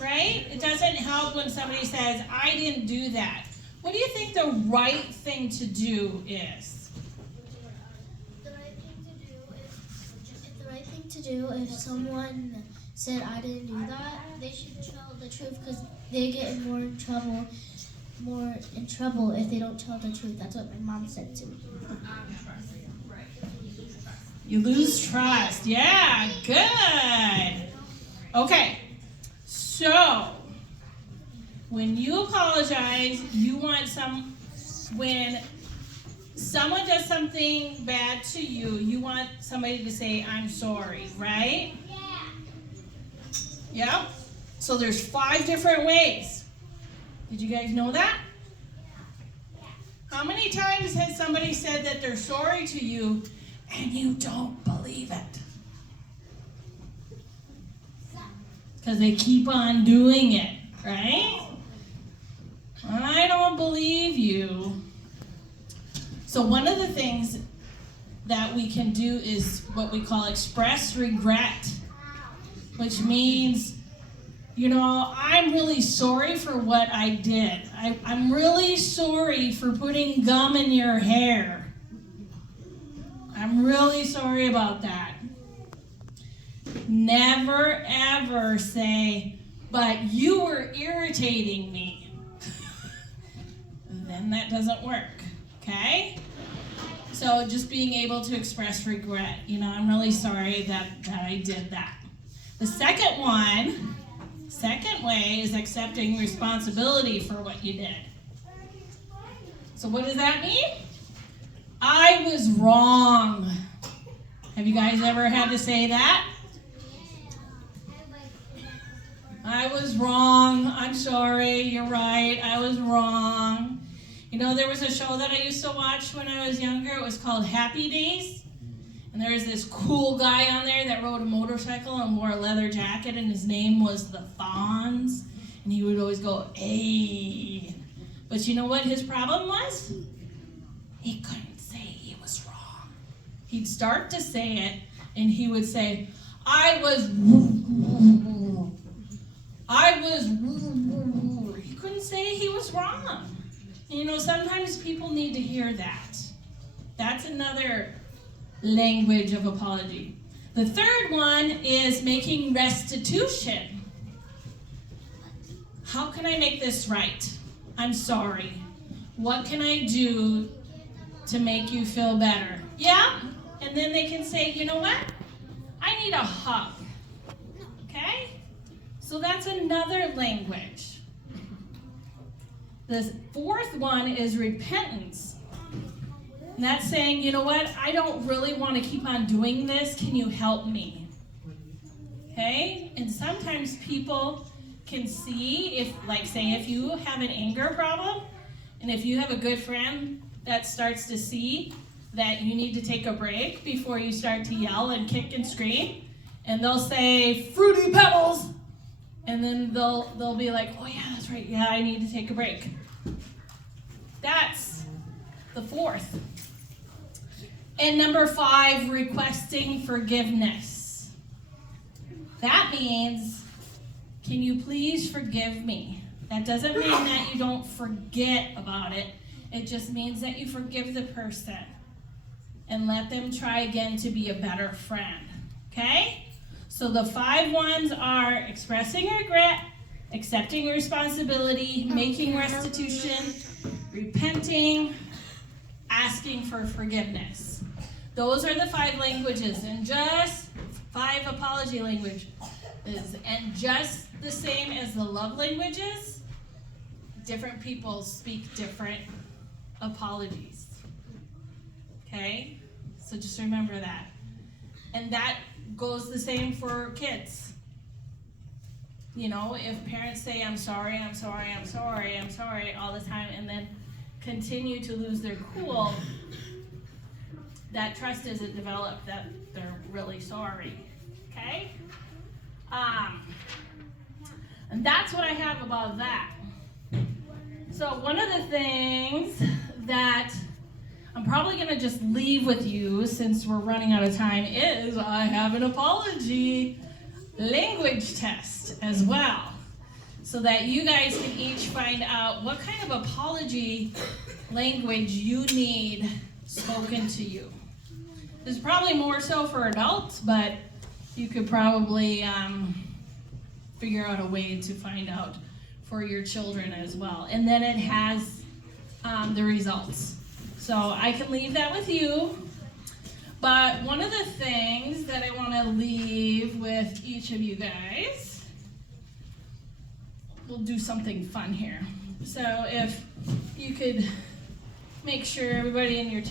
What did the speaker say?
right? It doesn't help when somebody says, I didn't do that. What do you think the right thing to do is? The right thing to do if someone said I didn't do that, they should tell the truth because they get in more in trouble if they don't tell the truth. That's what my mom said to me. You lose trust. Yeah, good. Okay, so when you apologize, when someone does something bad to you, you want somebody to say, I'm sorry, right? Yeah. Yep. So there's 5 different ways. Did you guys know that? How many times has somebody said that they're sorry to you and you don't believe it? Because they keep on doing it, right? I don't believe you. So one of the things that we can do is what we call express regret, which means, I'm really sorry for what I did. I'm really sorry for putting gum in your hair. I'm really sorry about that. Never, ever say, but you were irritating me. Then that doesn't work, okay? So just being able to express regret. I'm really sorry that I did that. The second way is accepting responsibility for what you did. So what does that mean? I was wrong. Have you guys ever had to say that? I was wrong. I'm sorry. You're right. I was wrong. There was a show that I used to watch when I was younger. It was called Happy Days. And there was this cool guy on there that rode a motorcycle and wore a leather jacket, and his name was the Fonz. And he would always go, hey. But you know what his problem was? He couldn't say he was wrong. He'd start to say it, and he would say, I was. He couldn't say he was wrong. Sometimes people need to hear that. That's another language of apology. The third one is making restitution. How can I make this right? I'm sorry. What can I do to make you feel better? Yeah? And then they can say, you know what? I need a hug. Okay? So that's another language. The fourth one is repentance. And that's saying, you know what? I don't really want to keep on doing this. Can you help me? Okay? And sometimes people can see, if you have an anger problem, and if you have a good friend that starts to see that you need to take a break before you start to yell and kick and scream, and they'll say, Fruity Pebbles! And then they'll be like, oh yeah, that's right. Yeah, I need to take a break. That's the fourth. And number 5, requesting forgiveness. That means, can you please forgive me? That doesn't mean that you don't forget about it. It just means that you forgive the person and let them try again to be a better friend. Okay? So the 5 ones are expressing regret, accepting responsibility, making restitution, repenting, asking for forgiveness. Those are the 5 languages, and just 5 apology languages. And just the same as the love languages, different people speak different apologies. Okay? So just remember that. And that goes the same for kids. If parents say, I'm sorry, I'm sorry, I'm sorry, I'm sorry all the time, and then continue to lose their cool, that trust isn't developed that they're really sorry. Okay? And that's what I have about that. So one of the things that I'm probably going to just leave with you, since we're running out of time, is I have an apology language test as well. so that you guys can each find out what kind of apology language you need spoken to you. This is probably more so for adults, but you could probably figure out a way to find out for your children as well. And then it has the results. So I can leave that with you. But one of the things that I want to leave with each of you guys, we'll do something fun here. So if you could make sure everybody in your table